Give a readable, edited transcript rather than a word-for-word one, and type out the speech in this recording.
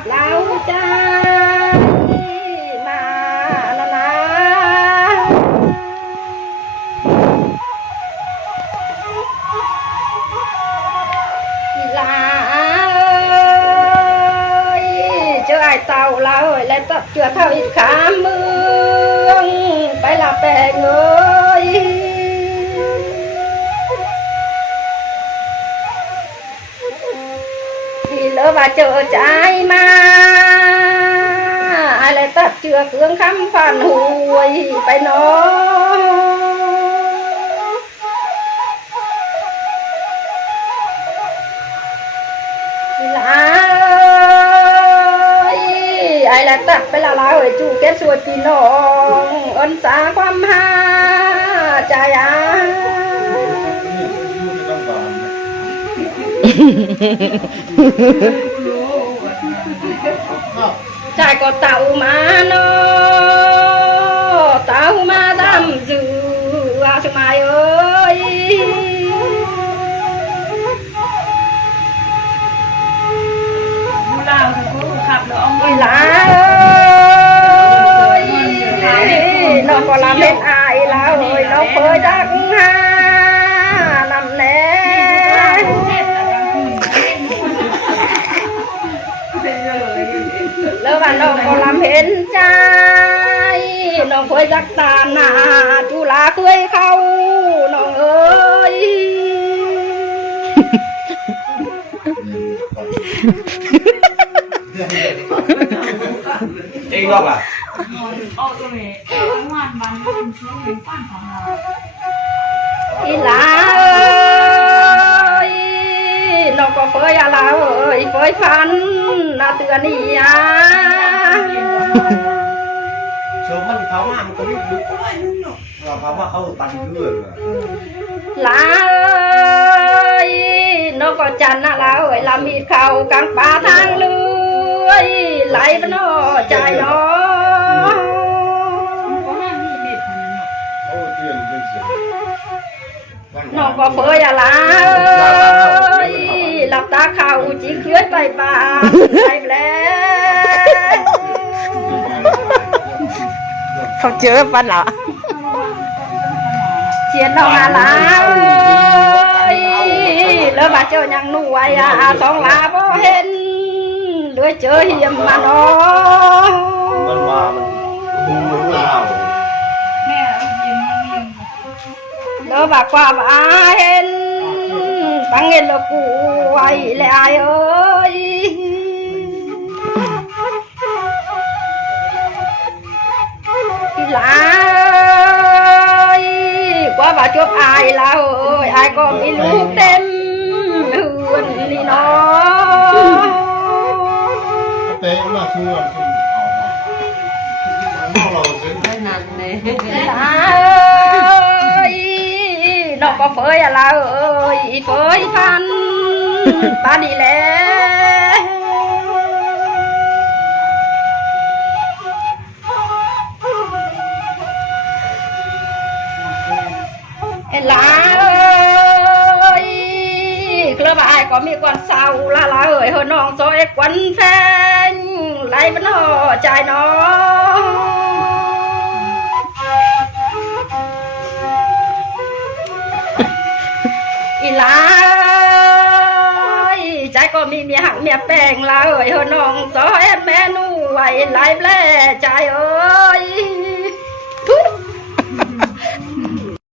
กับเราใจมาแล้วนะลาเจอไอ้เต่าเราแล้วตับเจือเท่าอีกขามเมืองไปละแปลงเอ้ยที่เลอว่าเจอใจมาอะไรตับเจือเครื่องคำฟันหวยไปเนาะไอ้ละตัดไปละลาเอ้ยจูแก้สวดพี่น้องอันสาความหาใจใจก็เต่ามาเนาะเต่ามาดำจือสมัยเอ้ยเราถึงกูขับรถเอา ลาน้องก็ลำเล่นอายแล้วเอ้ยน้องเคยจักหานำแน่แล้วว่าน้องก็ลำเห็นใจน้องเคยจักตามหน้าจุฬาเคยเข้าน้องเอ้ยเองรอบอ่ะเอาตัวนี้เอางานบ้านมันช่วยเป็นปั้นของเราอีหลาน้องก็เฟยอะไรเอ้ยเฟยฟันน่าเตือนนี่อ่ะเชื่อมันเขามามันก็รีบลุกเราเขาว่าเขาตันเพื่อนลาน้องก็จันนะลาเอ้ยลำมีเขากลางป่าทางเลื่อยไหลไปนอใจน้องน้องก็เฟยอะไรหลับตาข่าวจีเคลื่อนไปป่าไปแล้วเขาเจอปันเหรอเชียนน้องอะไรแล้วมาเจอยังหนุ่ยสองลาบ่เห็นด้วยเจอเหี่ยมมาน้องมันมามันดูเรื่องเราแม่เอาเย็นมาเลี้ยงแล้วบากความอาเห็นตั้งเงินละกูไว้แล้วเอ้ยที่หลายกว่าบาจบอายแล้วเอ้ยอายก็มีลูกเต็มเฮือนนี่น้องเตะมาช่วยเราไม่นานเลยน้องก็เฟยอะไรเอ้ยเฟยพันปาดีแล้วเอ็นลาเอ้ยเคลื่อนไปก็มีก่อนเศร้าละละเอ้ยเฮน้องซอยควันแฟนไหลมันห่อใจน้องอีหลายใจก็มีเมียหักเมียแป้งละเอ้ยเฮน้องซอยแม่นู่ไว้ไหลแปลใจเอ้